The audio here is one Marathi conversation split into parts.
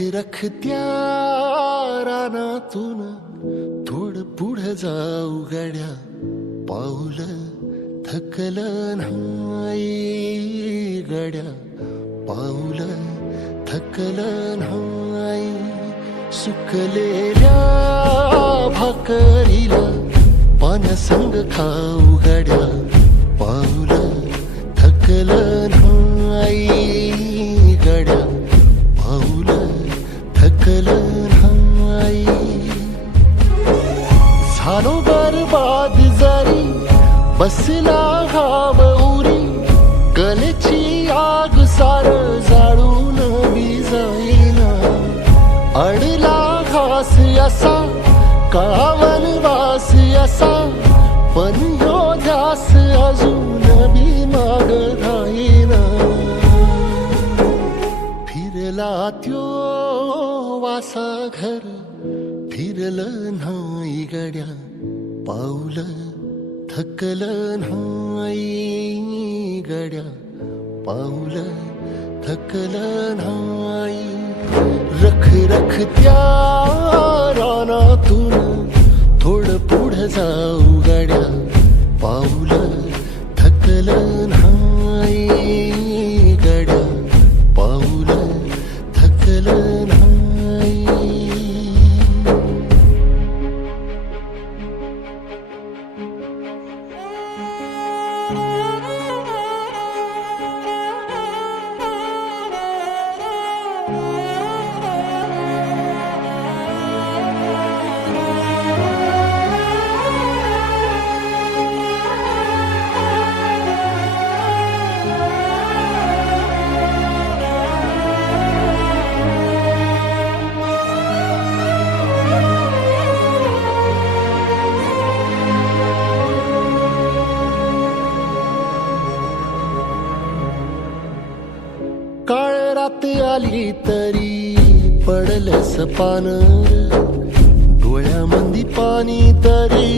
रखरखत्या रानातून थोडं पुढं जाऊ गड्या, पाऊल थकलं नाही गड्या, पाऊल थकलं नाही. सुकलेल्या भाकरीला पानसंग खाऊ गड्या, पाऊल थकलं नाही गड्या, पाऊल थकलं नाही. झालो बरबाद जरी बसला घाव उरी, कलेची आग सार जाळून बी जाईना. अडला घास असा काळा वनवास असा, पण ह्यो ध्यास अजून बी माग राहीना. फिरला त्यो वासा घर, फिरलं नाही गड्या, पाऊल थकलं नाही गड्या, पाऊल थकलं नाही. रखरखत्या रानातून थोडं पुढं जाऊ गड्या, पाऊल थकलं नाही गड्या, पाऊल थकलं नाही. काळ रात आली तरी पडलंस पान, डोळ्यामंदी पाणी तरी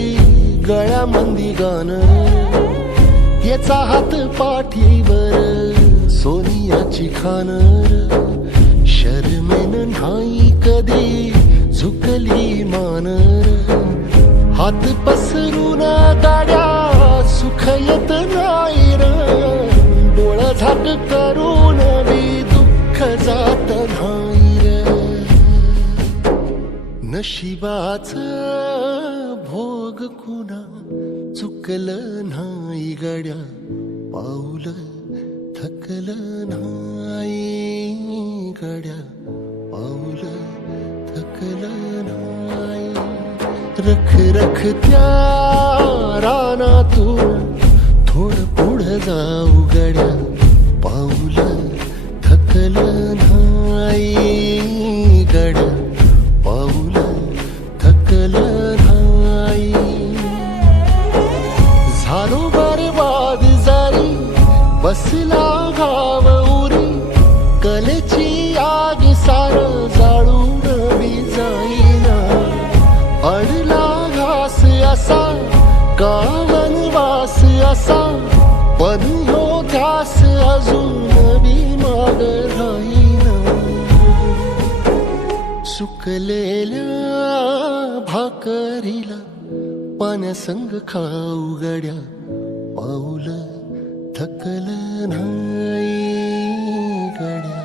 गळ्यामंदी गाणं. याचा हात पाठीवर सोनियाची खान, शर्मेन नाही कधी झुकली मान. हात पसरून गाड्या सुख येत नाही र, डोळा झाक करून बी दुःख जात नाही रे. नशिबाच भोग कुणा चुकलं नाही गड्या, पाऊल थकलं नाही गड्या, पाऊल थकलं नाही. रखरखत्या रानातून थोडं पुढं जाऊ गड्या, पाऊल थकलं नाही गड्या, पाऊल थकलं नाही. झालो बरबाद जरी बसला घाव उरी, कलेची आग सार जाळून बी जाईना. अडला घास असा का वनवास असा, पण ह्यो ध्यास अजून बी माग राहीना. सुकलेल्या भाकरीला पाण्यासंग खाऊ गड्या, पाऊल थकलं नाही गड्या.